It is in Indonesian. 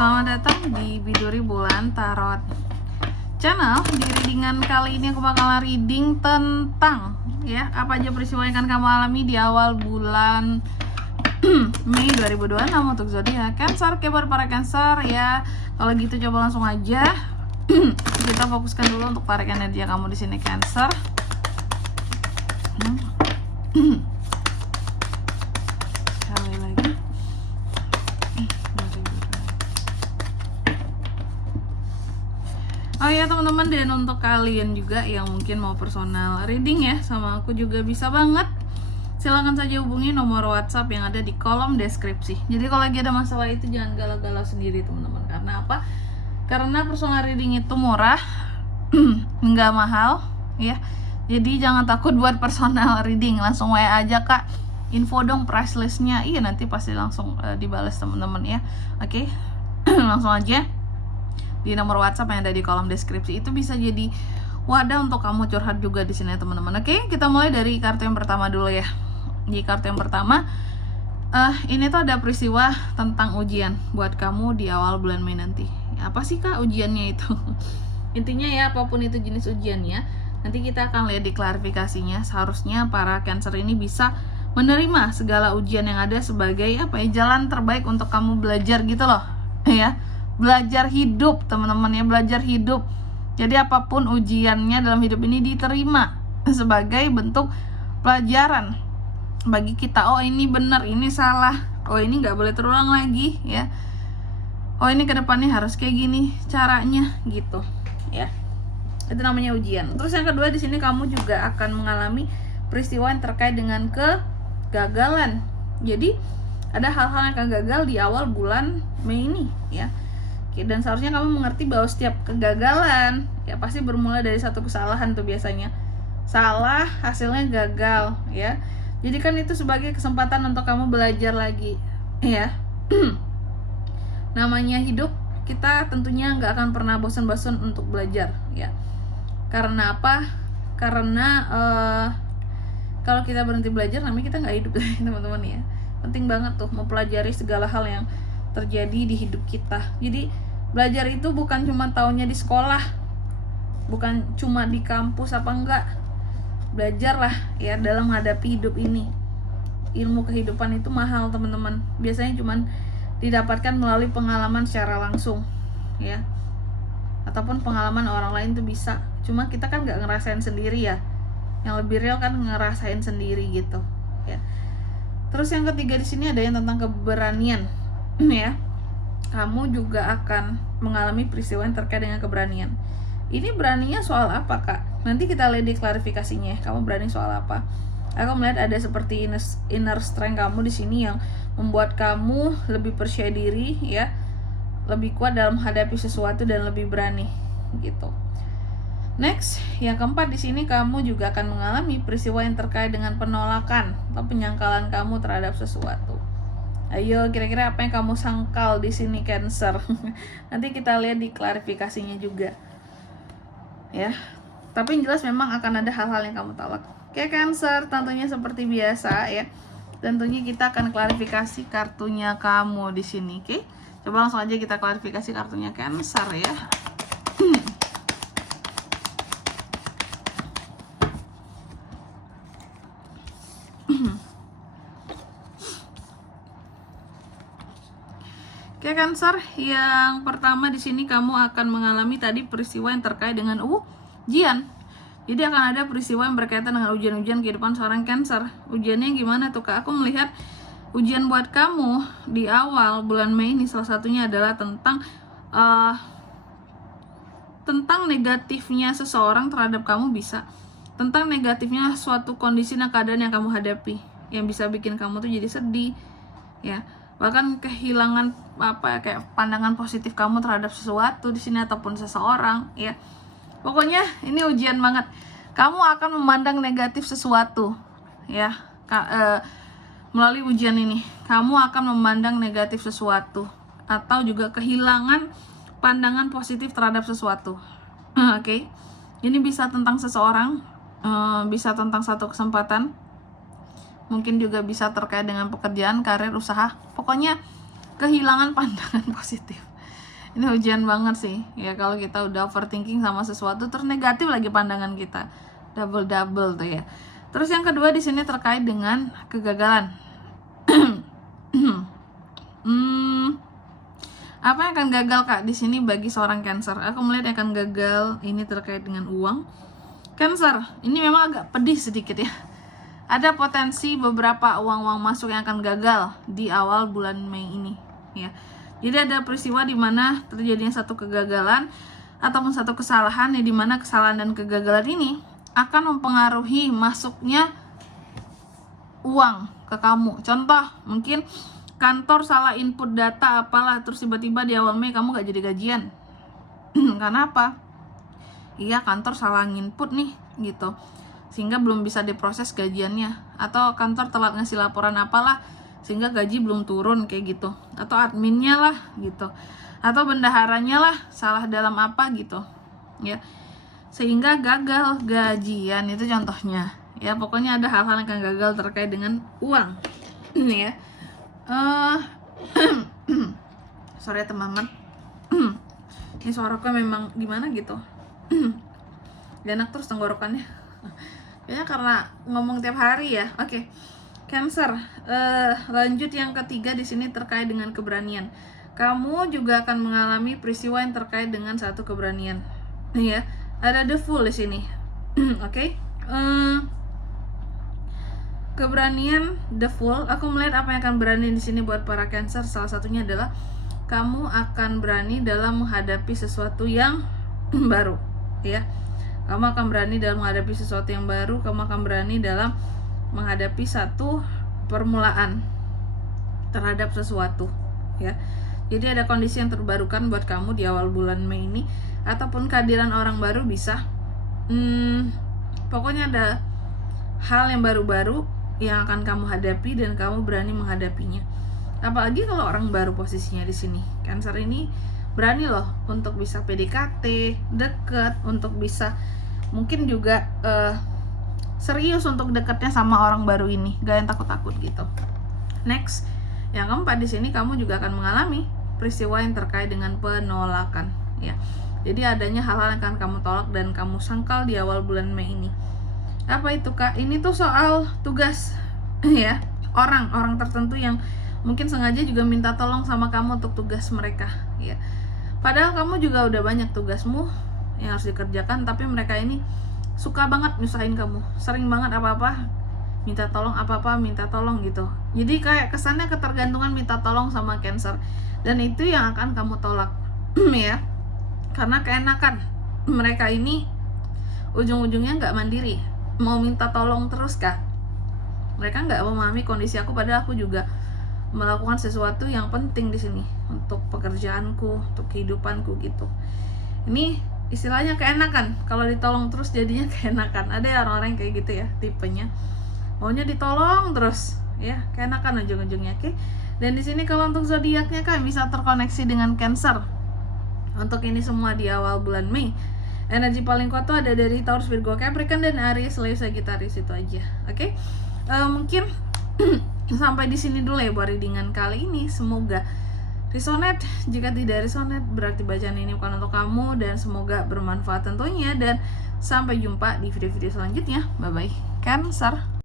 Selamat datang di Biduri Bulan Tarot Channel. Di readingan kali ini aku bakalan reading tentang apa aja peristiwa yang akan kamu alami di awal bulan Mei 2026 untuk zodiak Cancer. Buat para Cancer ya, kalau gitu coba langsung aja kita fokuskan dulu untuk tarik energi kamu di sini Cancer. Sekali lagi. Oh ya teman-teman, dan untuk kalian juga yang mungkin mau personal reading ya sama aku juga bisa banget. Silahkan saja hubungi nomor WhatsApp yang ada di kolom deskripsi. Jadi kalau lagi ada masalah itu jangan galau-galau sendiri teman-teman. Karena apa? Karena personal reading itu murah, nggak mahal ya. Jadi jangan takut buat personal reading, langsung WA aja kak, info dong price listnya. Iya nanti pasti langsung dibalas teman-teman ya. Oke. Langsung aja di nomor WhatsApp yang ada di kolom deskripsi. Itu bisa jadi wadah untuk kamu curhat juga di sini teman-teman. Oke, kita mulai dari kartu yang pertama dulu ya. Di kartu yang pertama, ini tuh ada peristiwa tentang ujian buat kamu di awal bulan Mei nanti. Apa sih kak ujiannya itu? Intinya ya, apapun itu jenis ujiannya, nanti kita akan lihat di klarifikasinya. Seharusnya para Cancer ini bisa menerima segala ujian yang ada sebagai jalan terbaik untuk kamu belajar gitu loh ya. Belajar hidup teman-teman ya, belajar hidup. Jadi apapun ujiannya dalam hidup ini diterima sebagai bentuk pelajaran bagi kita. Oh ini benar, ini salah, oh ini nggak boleh terulang lagi ya, oh ini kedepannya harus kayak gini caranya gitu ya. Itu namanya ujian. Terus yang kedua, di sini kamu juga akan mengalami peristiwa yang terkait dengan kegagalan. Jadi ada hal-hal yang akan gagal di awal bulan Mei ini ya. Dan seharusnya kamu mengerti bahwa setiap kegagalan ya pasti bermula dari satu kesalahan tuh biasanya. Salah hasilnya gagal ya. Jadi kan itu sebagai kesempatan untuk kamu belajar lagi ya. Namanya hidup, kita tentunya nggak akan pernah bosan-bosan untuk belajar ya. Karena apa? Karena kalau kita berhenti belajar namanya kita nggak hidup teman-teman ya. Penting banget tuh mempelajari segala hal yang terjadi di hidup kita. Jadi belajar itu bukan cuma taunya di sekolah, bukan cuma di kampus apa enggak. Belajarlah ya dalam menghadapi hidup ini. Ilmu kehidupan itu mahal teman-teman. Biasanya cuma didapatkan melalui pengalaman secara langsung ya, ataupun pengalaman orang lain tuh bisa. Cuma kita kan nggak ngerasain sendiri ya. Yang lebih real kan ngerasain sendiri gitu ya. Terus yang ketiga di sini ada yang tentang keberanian ya. Kamu juga akan mengalami peristiwa yang terkait dengan keberanian. Ini beraninya soal apa kak? Nanti kita lihat di klarifikasinya. Kamu berani soal apa? Aku melihat ada seperti inner strength kamu di sini yang membuat kamu lebih percaya diri ya, lebih kuat dalam menghadapi sesuatu dan lebih berani gitu. Next, yang keempat di sini kamu juga akan mengalami peristiwa yang terkait dengan penolakan atau penyangkalan kamu terhadap sesuatu. Ayo, kira-kira apa yang kamu sangkal di sini Cancer? Nanti kita lihat di klarifikasinya juga. Ya. Tapi yang jelas memang akan ada hal-hal yang kamu tolak. Oke Cancer, tentunya seperti biasa ya. Tentunya kita akan klarifikasi kartunya kamu di sini, oke? Coba langsung aja kita klarifikasi kartunya Cancer ya. Oke Cancer, yang pertama di sini kamu akan mengalami tadi peristiwa yang terkait dengan ujian. Jadi akan ada peristiwa yang berkaitan dengan ujian-ujian kehidupan seorang Cancer. Ujiannya gimana tuh kak? Aku melihat ujian buat kamu di awal bulan Mei ini salah satunya adalah tentang negatifnya seseorang terhadap kamu, bisa tentang negatifnya suatu kondisi dan keadaan yang kamu hadapi yang bisa bikin kamu tuh jadi sedih ya. Bahkan kehilangan kayak pandangan positif kamu terhadap sesuatu di sini ataupun seseorang ya. Pokoknya ini ujian banget. Kamu akan memandang negatif sesuatu ya. Melalui ujian ini kamu akan memandang negatif sesuatu atau juga kehilangan pandangan positif terhadap sesuatu. Oke. Ini bisa tentang seseorang, bisa tentang satu kesempatan, mungkin juga bisa terkait dengan pekerjaan, karir, usaha. Pokoknya kehilangan pandangan positif Ini ujian banget sih ya, kalau kita udah overthinking sama sesuatu terus negatif lagi pandangan kita, double tuh ya. Terus yang kedua di sini terkait dengan kegagalan. Apa yang akan gagal Kak di sini bagi seorang Cancer? Aku melihat yang akan gagal ini terkait dengan uang. Cancer, ini memang agak pedih sedikit ya. Ada potensi beberapa uang masuk yang akan gagal di awal bulan Mei ini ya. Jadi ada peristiwa di mana terjadinya satu kegagalan ataupun satu kesalahan, ya, di mana kesalahan dan kegagalan ini akan mempengaruhi masuknya uang ke kamu. Contoh, mungkin kantor salah input data apalah, terus tiba-tiba di awal Mei kamu gak jadi gajian. Karena apa? Iya, kantor salah input nih gitu, sehingga belum bisa diproses gajiannya. Atau kantor telat ngasih laporan apalah, sehingga gaji belum turun kayak gitu. Atau adminnya lah gitu, atau bendaharanya lah salah dalam apa gitu ya, sehingga gagal gajian. Itu contohnya ya. Pokoknya ada hal-hal yang akan gagal terkait dengan uang. Ini ya, sorry ya teman-teman. Ini suaraku memang gimana gitu. Gak enak terus tenggorokannya. Kayaknya karena ngomong tiap hari ya. Oke. Cancer, lanjut yang ketiga di sini terkait dengan keberanian. Kamu juga akan mengalami peristiwa yang terkait dengan satu keberanian. Ya, ada the fool di sini. Oke. Keberanian the fool. Aku melihat apa yang akan berani di sini buat para Cancer. Salah satunya adalah kamu akan berani dalam menghadapi sesuatu yang baru, ya. Kamu akan berani dalam menghadapi sesuatu yang baru. Kamu akan berani dalam menghadapi satu permulaan terhadap sesuatu ya. Jadi ada kondisi yang terbarukan buat kamu di awal bulan Mei ini, ataupun kehadiran orang baru bisa. Pokoknya ada hal yang baru-baru yang akan kamu hadapi dan kamu berani menghadapinya. Apalagi kalau orang baru posisinya di sini. Cancer ini berani loh untuk bisa PDKT, deket, untuk bisa mungkin juga serius untuk dekatnya sama orang baru ini, gak yang takut-takut gitu. Next, yang keempat di sini kamu juga akan mengalami peristiwa yang terkait dengan penolakan, ya. Jadi adanya hal-hal yang akan kamu tolak dan kamu sangkal di awal bulan Mei ini. Apa itu Kak? Ini tuh soal tugas, ya. Orang tertentu yang mungkin sengaja juga minta tolong sama kamu untuk tugas mereka, ya. Padahal kamu juga udah banyak tugasmu yang harus dikerjakan, tapi mereka ini suka banget nyusahin kamu, sering banget apa-apa minta tolong, apa-apa minta tolong gitu. Jadi kayak kesannya ketergantungan minta tolong sama Cancer, dan itu yang akan kamu tolak ya, karena keenakan mereka ini ujung-ujungnya nggak mandiri, mau minta tolong terus Kak. Mereka nggak memahami kondisi aku, padahal aku juga melakukan sesuatu yang penting di sini untuk pekerjaanku, untuk kehidupanku gitu. Ini istilahnya keenakan, kalau ditolong terus jadinya keenakan. Ada orang-orang kayak gitu ya, tipenya maunya ditolong terus ya, keenakan ujung-ujungnya. Oke. Dan di sini kalau untuk zodiaknya Kak bisa terkoneksi dengan Cancer. Untuk ini semua di awal bulan Mei, energi paling kuat tuh ada dari Taurus, Virgo, Capricorn, dan Aries, Leo, Sagittarius. Itu aja. Oke. Mungkin sampai di sini dulu ya buat readingan kali ini. Semoga resonate. Jika tidak resonate, berarti bacaan ini bukan untuk kamu, dan semoga bermanfaat tentunya. Dan sampai jumpa di video-video selanjutnya. Bye bye Cancer.